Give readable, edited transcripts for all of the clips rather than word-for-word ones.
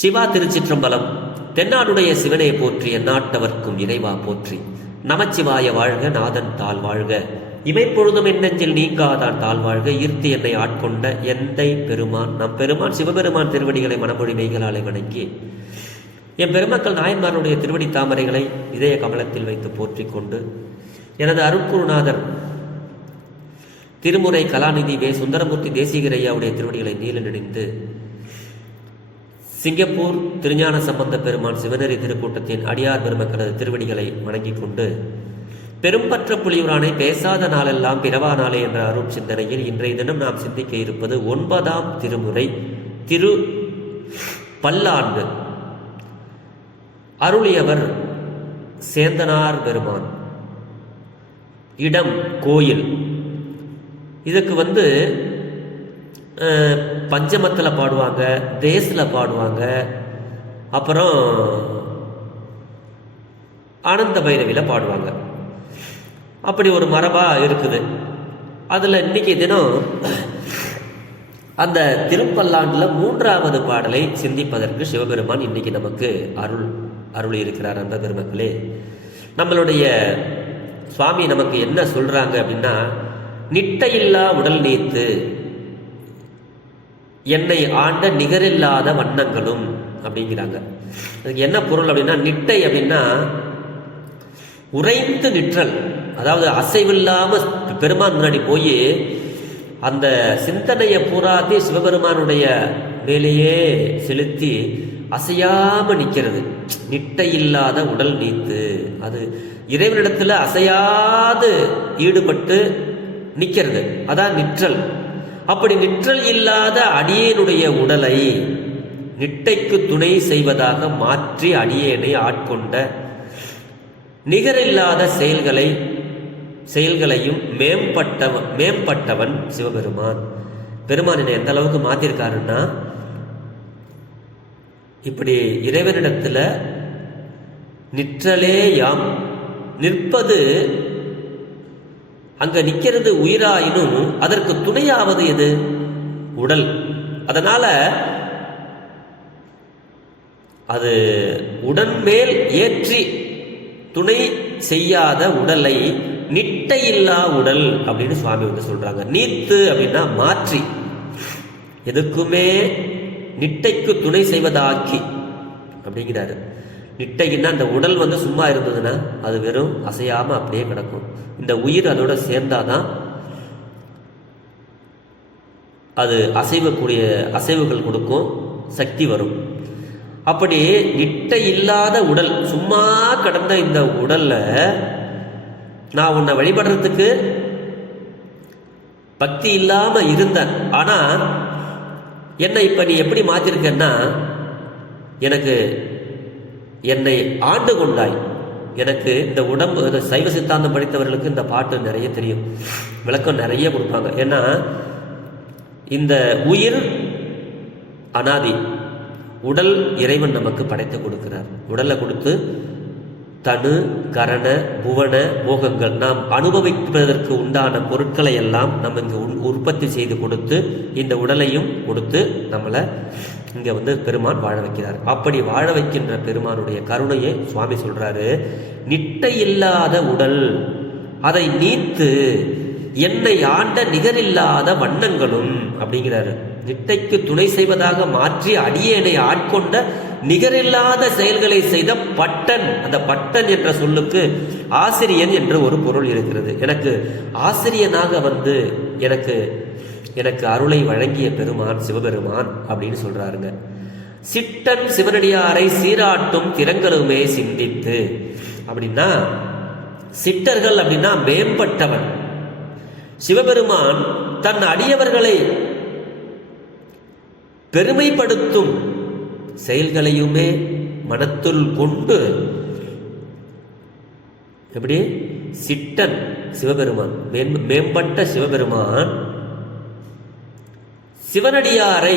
சிவா திருச்சிற்றம்பலம். தென்னாடுடைய சிவனை போற்றி, எந்நாட்டவர்க்கும் இறைவா போற்றி. நமச்சிவாய வாழ்க, நாதன் தாழ் வாழ்க, இமைப்பொழுதும் என்னெஞ்சில் நீங்காதான் தாழ் வாழ்க. ஈர்த்து என்னை ஆட்கொண்ட எந்தை பெருமான் நம் பெருமான் சிவபெருமான் திருவடிகளை மனமொழி மெய்களாலே வணங்கி, என் பெருமக்கள் நாயன்மாருடைய திருவடி தாமரைகளை இதய கமலத்தில் வைத்து போற்றிக் கொண்டு, எனது அருட்குருநாதர் திருமுறை கலாநிதி வே சுந்தரமூர்த்தி தேசிகரையாவுடைய திருவடிகளை நீல நினைந்து, சிங்கப்பூர் திருஞான சம்பந்த பெருமான் சிவனரி திருக்கூட்டத்தின் அடியார் பெருமக்களது திருவடிகளை வணங்கிக் கொண்டு, பெரும்பற்ற புலியூரானை பேசாத நாளெல்லாம் பிறவா நாளே என்ற அருள் சிந்தனையில் இன்றைய தினம் நாம் சிந்திக்க இருப்பது 9ஆம் திருமுறை திரு பல்லாண்டு. அருளியவர் சேந்தனார் பெருமான். இடம் கோயில். இதுக்கு பஞ்சமத்தில் பாடுவாங்க, தேசில் பாடுவாங்க, அப்புறம் ஆனந்த பைரவியில் பாடுவாங்க. அப்படி ஒரு மரபாக இருக்குது. அதில் இன்னைக்கு தினம் அந்த திருப்பல்லாண்டில் 3வது பாடலை சிந்திப்பதற்கு சிவபெருமான் இன்னைக்கு நமக்கு அருள் இருக்கிறார். அந்த பெருமக்களே, நம்மளுடைய சுவாமி நமக்கு என்ன சொல்றாங்க அப்படின்னா, நிட்டையில்லா உடல் நீத்து என்னை ஆண்ட நிகரில்லாத வண்ணங்களும் அப்படிங்கிறாங்க. அதுக்கு என்ன பொருள் அப்படின்னா, நிட்டை அப்படின்னா உறைந்து நிற்றல், அதாவது அசைவில்லாம பெருமான் முன்னாடி போய் அந்த சிந்தனையை பூராத்தி சிவபெருமானுடைய மேலேயே செலுத்தி அசையாம நிற்கிறது. நிட்டை இல்லாத உடல் நீத்து, அது இறைவனிடத்துல அசையாது ஈடுபட்டு நிற்கிறது, அதான் நிற்றல். அப்படி நிற்றல் இல்லாத அடியேனுடைய உடலை நிட்டைக்கு துணை செய்வதாக மாற்றி அடியேனை ஆட்கொண்ட நிகரில்லாத செயல்களையும் மேம்பட்டவன் சிவபெருமான். பெருமானினை எந்த அளவுக்கு மாத்திருக்காருன்னா, இப்படி இறைவனிடத்துல நிற்றலே யாம் நிற்பது, அங்க நிக்கிறது உயிராயினும் அதற்கு துணையாவது எது? உடல். அதனால அது உடன்மேல் ஏற்றி துணை செய்யாத உடலை நிட்டையில்லா உடல் அப்படின்னு சுவாமி சொல்றாங்க. நீத்து அப்படின்னா மாற்றி, எதுக்குமே நிட்டைக்கு துணை செய்வதாக்கி அப்படிங்கிறாரு. நிட்டைக்குன்னா அந்த உடல் சும்மா இருந்ததுன்னா அது வெறும் அசையாம அப்படியே கிடக்கும். இந்த உயிர் அதோட சேர்ந்தாதான் அது அசைவுகள் கொடுக்கும், சக்தி வரும். அப்படி நிட்டை இல்லாத உடல், சும்மா கடந்த இந்த உடல்ல நான் உன்னை வழிபடுறதுக்கு பக்தி இல்லாம இருந்தேன். ஆனா என்னை இப்ப நீ எப்படி மாத்திருக்கன்னா, என்னை ஆண்டு கொண்டாய். எனக்கு இந்த உடம்பு, சைவ சித்தாந்தம் படித்தவர்களுக்கு இந்த பாட்டு நிறைய தெரியும், விளக்கம் நிறைய கொடுப்பாங்க. ஏன்னா இந்த உயிர் அனாதி, உடல் இறைவன் நமக்கு படைத்து கொடுக்கிறார். உடலை கொடுத்து தனு கரண புவன போகங்கள் நாம் அனுபவிப்பதற்கு உண்டான பொருட்களை எல்லாம் நம்ம இங்கே உற்பத்தி செய்து கொடுத்து, இந்த உடலையும் கொடுத்து நம்மளை இங்கே பெருமான் வாழ வைக்கிறார். அப்படி வாழ வைக்கின்ற பெருமானுடைய கருணையை சுவாமி சொல்றாரு. நிட்டை இல்லாத உடல் அதை நீத்து என்னை ஆண்ட நிகரில்லாத வண்ணங்களும் அப்படிங்கிறாரு. நிட்டைக்கு துணை செய்வதாக மாற்றி அடியேனை ஆட்கொண்ட நிகரில்லாத செயல்களை செய்த பட்டன். அந்த பட்டன் என்ற சொல்லுக்கு ஆசிரியன் என்ற ஒரு பொருள் இருக்கிறது. எனக்கு ஆசிரியனாக எனக்கு அருளை வழங்கிய பெருமான் சிவபெருமான் அப்படின்னு சொல்றாருங்க. சிட்டன் சிவனடியாரை சீராட்டும் திறங்களுமே சிந்தித்து அப்படின்னா, சிட்டர்கள் அப்படின்னா மேம்பட்டவன். சிவபெருமான் தன் அடியவர்களை பெருமைப்படுத்தும் செயல்களையுமே மனத்துள் கொண்டு, எப்படி சிட்டன் சிவபெருமான், மேம்பட்ட சிவபெருமான் சிவனடியாரை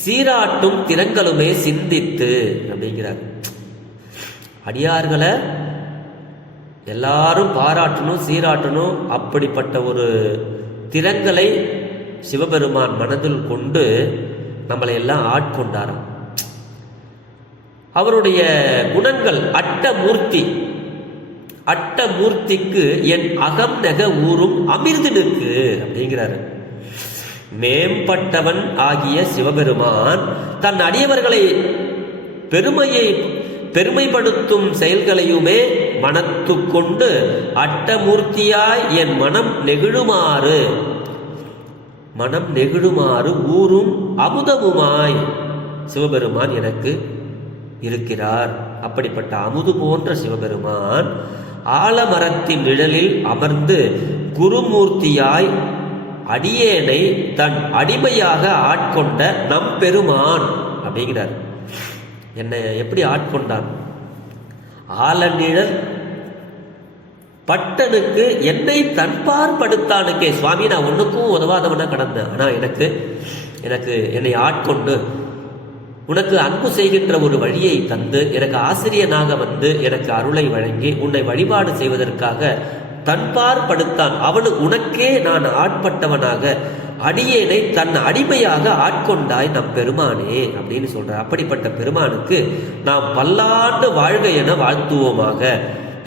சீராட்டும் திறங்களுமே சிந்தித்து அப்படிங்கிறார். அடியார்களை எல்லாரும் பாராட்டணும், சீராட்டணும், அப்படிப்பட்ட ஒரு திறங்களை சிவபெருமான் மனதில் கொண்டு நம்மளை எல்லாம் ஆட்கொண்டாராம். அவருடைய குணங்கள் அட்டமூர்த்தி. அட்டமூர்த்திக்கு என் அகம் நெக ஊரும் அமிர்தனுக்கு அப்படிங்கிறாரு. மேம்பட்டவன் ஆகிய சிவபெருமான் தன் அடியவர்களை பெருமைப்படுத்தும் செயல்களையுமே மனத்து கொண்டு அட்டமூர்த்தியாய் என் மனம் நெகிழுமாறு ஊரும் அமுதமுமாய் சிவபெருமான் எனக்கு இருக்கிறார். அப்படிப்பட்ட அமுது போன்ற சிவபெருமான் ஆலமரத்தின் நிழலில் அமர்ந்து குருமூர்த்தியாய் அடியேனை தன் அடிமையாக ஆட்கொண்ட நம் பெருமான் அப்படிங்கிறார். என்னை எப்படி ஆட்கொண்டான்? ஆலநிழல் பட்டனுக்கு என்னை தன்பார்படுத்தானுக்கே. சுவாமி, நான் ஒன்றுக்கும் உதவாதவனா கடந்தேன், ஆனால் எனக்கு என்னை ஆட்கொண்டு உனக்கு அன்பு செய்கின்ற ஒரு வழியை தந்து எனக்கு ஆசிரியனாக வந்து எனக்கு அருளை வழங்கி உன்னை வழிபாடு செய்வதற்காக தன்பார்படுத்தான். உனக்கே நான் ஆட்பட்டவனாக அடியேனை தன் அடிமையாக ஆட்கொண்டாய் நம் பெருமானே அப்படின்னு சொல்றார். அப்படிப்பட்ட பெருமானுக்கு நாம் பல்லாண்டு வாழ்க என வாழ்த்துவோமாக.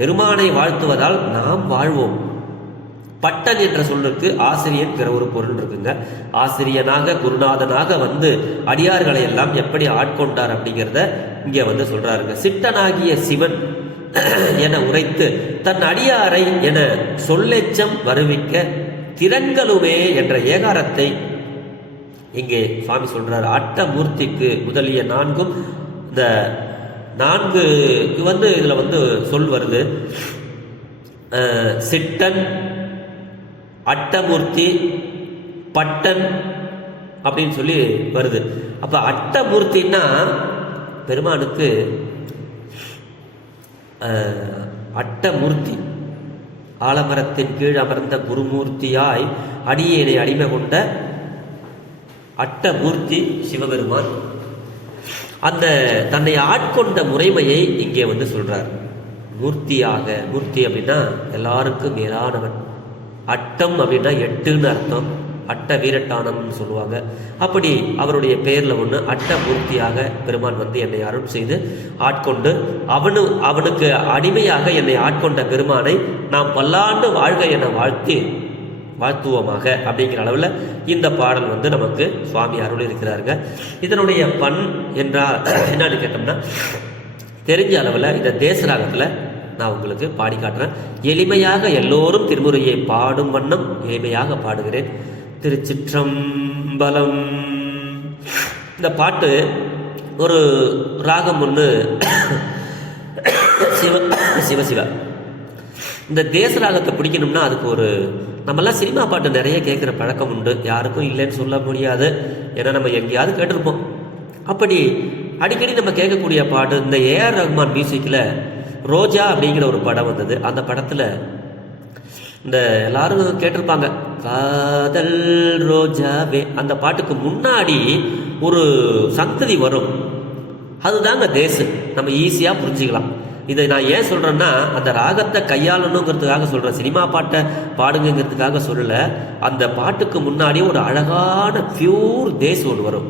பெருமானை வாழ்த்துவதால் நாம் வாழ்வோம். பட்டன் என்ற சொல்லுக்கு ஆசிரியன் பிற ஒரு பொருள் இருக்குங்க. ஆசிரியனாக குருநாதனாக வந்து அடியார்களை எல்லாம் எப்படி ஆட்கொண்டார் அப்படிங்கிறத இங்க வந்து சொல்றாருங்க. சிட்டனாகிய சிவன் என உரைத்து தன் அடியாரை என சொல்லெச்சம் வருவிக்க திறன்களுமே என்ற ஏகாரத்தை இங்கே சுவாமி சொல்றார். அட்டமூர்த்திக்கு முதலிய நான்கும் இந்த 4 வந்து இதுல வந்து சொல் வருது. சிட்டன், அட்டமூர்த்தி, பட்டன் அப்படின்னு சொல்லி வருது. அப்ப அட்டமூர்த்தின்னா பெருமானுக்கு அட்டமூர்த்தி, ஆலமரத்தின் கீழ் அமர்ந்த குருமூர்த்தியாய் அடியேனை அடிமை கொண்ட அட்டமூர்த்தி சிவபெருமான். அந்த தன்னை ஆட்கொண்ட முறைமையை இங்கே வந்து சொல்றார். மூர்த்தி அப்படின்னா எல்லாருக்கும் மேலானவன். அட்டம் அப்படின்னா 8ன்னு அர்த்தம். அட்ட வீரட்டானம்னு சொல்லுவாங்க. அப்படி அவருடைய பெயர்ல ஒன்று அட்டமூர்த்தியாக பெருமான் வந்து என்னை அருள் செய்து ஆட்கொண்டு அவனுக்கு அடிமையாக என்னை ஆட்கொண்ட பெருமானை நாம் பல்லாண்டு வாழ்க என வாழ்த்துவோமாக அப்படிங்கிற அளவில் இந்த பாடல் வந்து நமக்கு சுவாமி அருள் இருக்கிறாருங்க. இதனுடைய பண் என்றால் என்னன்னு கேட்டோம்னா, தெரிஞ்ச அளவில் இந்த தேசராகத்தில் நான் உங்களுக்கு பாடி காட்டுறேன். எளிமையாக எல்லோரும் திருமுறையை பாடும் வண்ணம் எளிமையாக பாடுகிறேன். திருச்சிற்றம்பலம். இந்த பாட்டு ஒரு ராகம் ஒன்று சிவசிவா. இந்த தேச ராகத்தை பிடிக்கணும்னா அதுக்கு ஒரு நம்மெல்லாம் சினிமா பாட்டு நிறைய கேட்குற பழக்கம் உண்டு. யாருக்கும் இல்லைன்னு சொல்ல முடியாது, ஏன்னா நம்ம எங்கேயாவது கேட்டிருப்போம். அப்படி அடிக்கடி நம்ம கேட்கக்கூடிய பாட்டு இந்த ஏஆர் ரஹ்மான் மியூசிக்கில் ரோஜா அப்படிங்கிற ஒரு படம் வந்தது. அந்த படத்தில் இந்த எல்லாரும் கேட்டிருப்பாங்க, காதல் ரோஜாவே. அந்த பாட்டுக்கு முன்னாடி ஒரு சந்ததி வரும், அதுதாங்க தேசு. நம்ம ஈஸியாக புரிஞ்சுக்கலாம். இதை நான் ஏன் சொல்கிறேன்னா, அந்த ராகத்தை கையாளணுங்கிறதுக்காக சொல்கிறேன். சினிமா பாட்டை பாடுங்கிறதுக்காக சொல்லலை. அந்த பாட்டுக்கு முன்னாடி ஒரு அழகான பியூர் தேசு ஒன்று வரும்.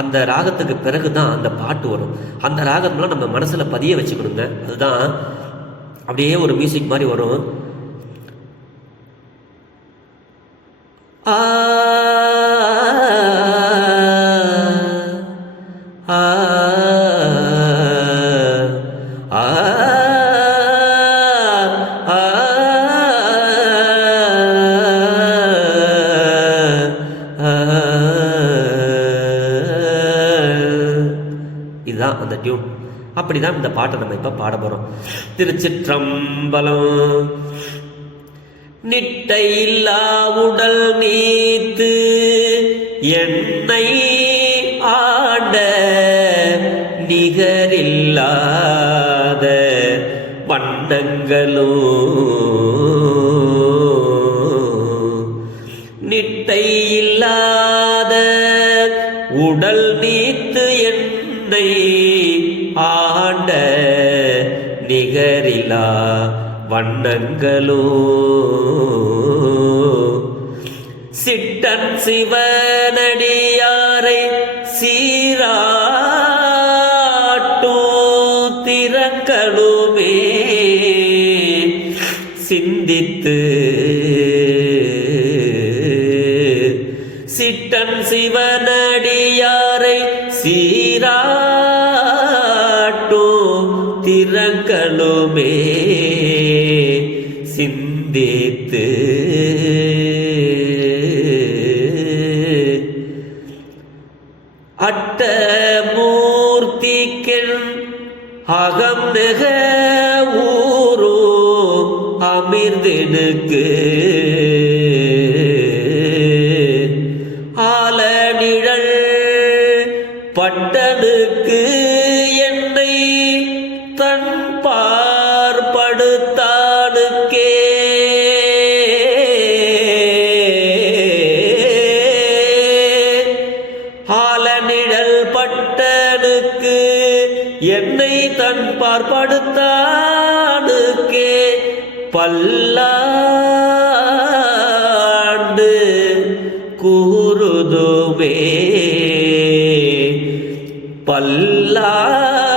அந்த ராகத்துக்கு பிறகு தான் அந்த பாட்டு வரும். அந்த ராகம்லாம் நம்ம மனசில் பதிய வச்சுக்கணுங்க. அதுதான் அப்படியே ஒரு மியூசிக் மாதிரி வரும். ஆ இதுதான் அந்த டியூன். அப்படிதான் இந்த பாட்டை நம்ம இப்ப பாட போறோம். திருச்சிற்றம்பலம். நிட்டை இல்லா உடல் நீத்து என்னை ஆண்ட நிகரில்லாத வண்ணங்களோ நிட்டை இல்லாத உடல் நீத்து என்னை ஆண்ட நிகரிலா வண்ணங்களோ சிட்டன் சிவனடியாரை சீராட்டோ சிந்தித்து சிட்டன் சிவனடியாரை சீராட்டும் திறங்களுமே சிந்தித்து அட்டமூர்த்திக்கென் அகம் நெக ஊரோ அமிர்தனுக்கு ஆலநிழல் பட்டனுக்கு என்னை தன் பார்படுத்தானுக்கே ஆலநிழல் பட்டனுக்கு என்னை தன் பார்படுத்தானுக்கே பல்லாண்டு கூறுதுமே பல்லாண்டு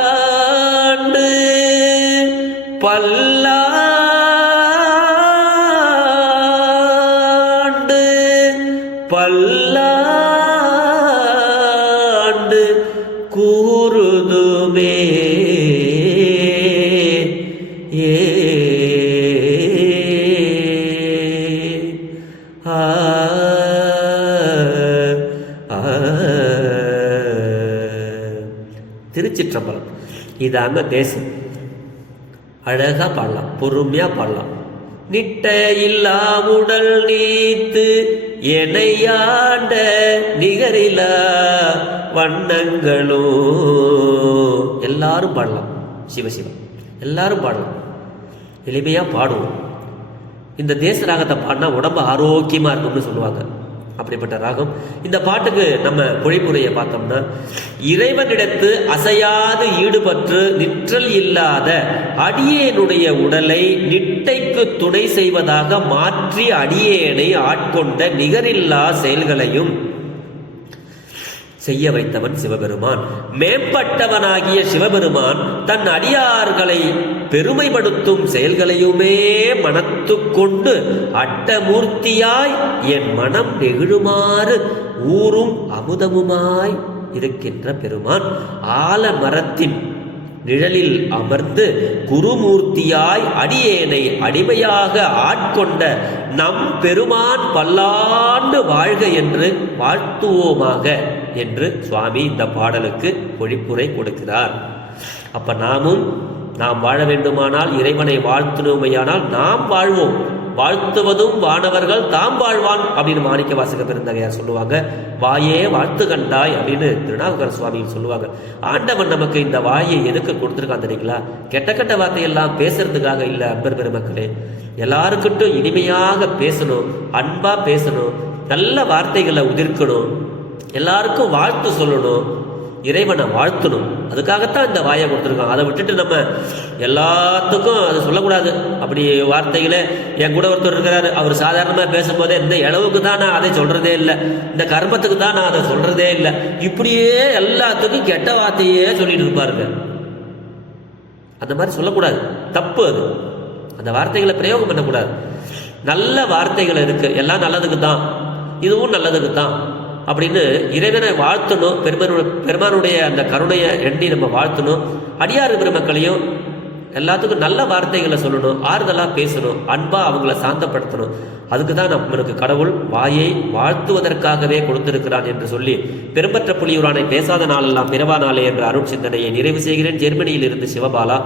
பல்லாண்டு பல்லாண்டு கூறுதுமே திருச்சிற்றம்பலம். இதாங்க தேசம். அழகா பாடலாம், பொறுமையா பாடலாம். நிட்ட இல்லா உடல் நீத்து எனையாண்ட நிகரிலா வண்ணங்களும் எல்லாரும் பாடலாம். சிவசிவம் எல்லாரும் பாடலாம், எளிமையா பாடுவோம். இந்த தேச ராகத்தை பாடினா உடம்பு ஆரோக்கியமா இருக்கும்னு சொல்லுவாங்க. அப்படிப்பட்ட ராகம். இந்த பாட்டுக்கு நம்ம பொழிப்புரையை பார்த்தோம்னா, இறைவனிடத்து அசையாது ஈடுபட்டு நிற்றல் இல்லாத அடியேனுடைய உடலை நிட்டைக்கு துணை செய்வதாக மாற்றி அடியேனை ஆட்கொண்ட நிகரில்லா செயல்களையும் செய்ய வைத்தவன் சிவபெருமான். மேம்பட்டவனாகிய சிவபெருமான் தன் அடியார்களை பெருமைப்படுத்தும் செயல்களையுமே மனத்து கொண்டு அட்டமூர்த்தியாய் என் மனம் நெகிழுமாறு ஊரும் அமுதமுமாய் இருக்கின்ற பெருமான் ஆலமரத்தின் நிழலில் அமர்ந்து குருமூர்த்தியாய் அடியேனை அடிமையாக ஆட்கொண்ட நம் பெருமான் பல்லாண்டு வாழ்க என்று வாழ்த்துவோமாக என்று சுவாமி இந்த பாடலுக்கு பொழிப்புரை கொடுக்கிறார். அப்ப நாம் வாழ வேண்டுமானால், இறைவனை வாழ்த்தினோமையானால் நாம் வாழ்வோம். வாழ்த்துவதும் வானவர்கள் தாம் வாழ்வான் அப்படின்னு மாணிக்க வாசக பெருந்தகையார் சொல்லுவாங்க. வாயே வாழ்த்து கண்டாய் அப்படின்னு திருநாவுக்கர் சுவாமிகள் சொல்லுவாங்க. ஆண்டவன் நமக்கு இந்த வாயை எதுக்கு கொடுத்துருக்கான் தெரியுங்களா? கெட்ட கெட்ட வார்த்தையெல்லாம் பேசுறதுக்காக இல்லை. அன்பர் பெருமக்களே, எல்லாருக்கிட்டும் இனிமையாக பேசணும், அன்பா பேசணும், நல்ல வார்த்தைகளை உதிர்க்கணும், எல்லாருக்கும் வாழ்த்து சொல்லணும், இறைவனை வாழ்த்தணும். அதுக்காகத்தான் இந்த வாயை கொடுத்துருக்கோம். அதை விட்டுட்டு நம்ம எல்லாத்துக்கும் அதை சொல்லக்கூடாது. அப்படி வார்த்தைகளை என் கூட ஒருத்தர் இருக்கிறாரு, அவர் சாதாரணமாக பேசும்போதே இந்த அளவுக்கு தான் நான் அதை சொல்றதே இல்லை, இந்த கர்மத்துக்கு தான் நான் அதை சொல்றதே இல்லை, இப்படியே எல்லாத்துக்கும் கெட்ட வார்த்தையே சொல்லிட்டு இருப்பாருங்க. அந்த மாதிரி சொல்லக்கூடாது, தப்பு. அது அந்த வார்த்தைகளை பிரயோகம் பண்ணக்கூடாது. நல்ல வார்த்தைகள் இருக்கு, எல்லாம் நல்லதுக்கு தான், இதுவும் நல்லதுக்கு தான் அப்படின்னு இறைவனை வாழ்த்தணும். பெருமானுடைய அந்த கருணையை எண்ணி நம்ம வாழ்த்தணும். அடியார் பெருமக்களையும் எல்லாத்துக்கும் நல்ல வார்த்தைகளை சொல்லணும், ஆறுதலாக பேசணும், அன்பாக அவங்கள சாந்தப்படுத்தணும். அதுக்கு தான் நம்மளுக்கு கடவுள் வாயை வாழ்த்துவதற்காகவே கொடுத்திருக்கிறான் என்று சொல்லி, பெரும்பற்ற புலியூரானை பேசாத நாளெல்லாம் பிறவா நாளே என்ற அருள் சிந்தனையை நிறைவு செய்கிறேன். ஜெர்மனியில் இருந்து சிவபாலா.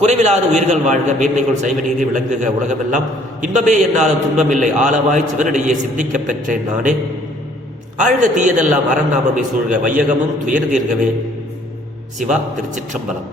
குறைவில்லாத உயிர்கள் வாழ்க, மேன்மைக்குள் சைவ நீதி விளங்குக, உலகமெல்லாம் இன்பமே என்னாலும் துன்பமில்லை, ஆளவாய் சிவனிடையே சிந்திக்க பெற்றேன் நானே. ஆழ்க தீயதெல்லாம் அறநாமமே சூழ்க, வையகமும் துயர் தீர்கவே. சிவா. திருச்சிற்றம்பலம்.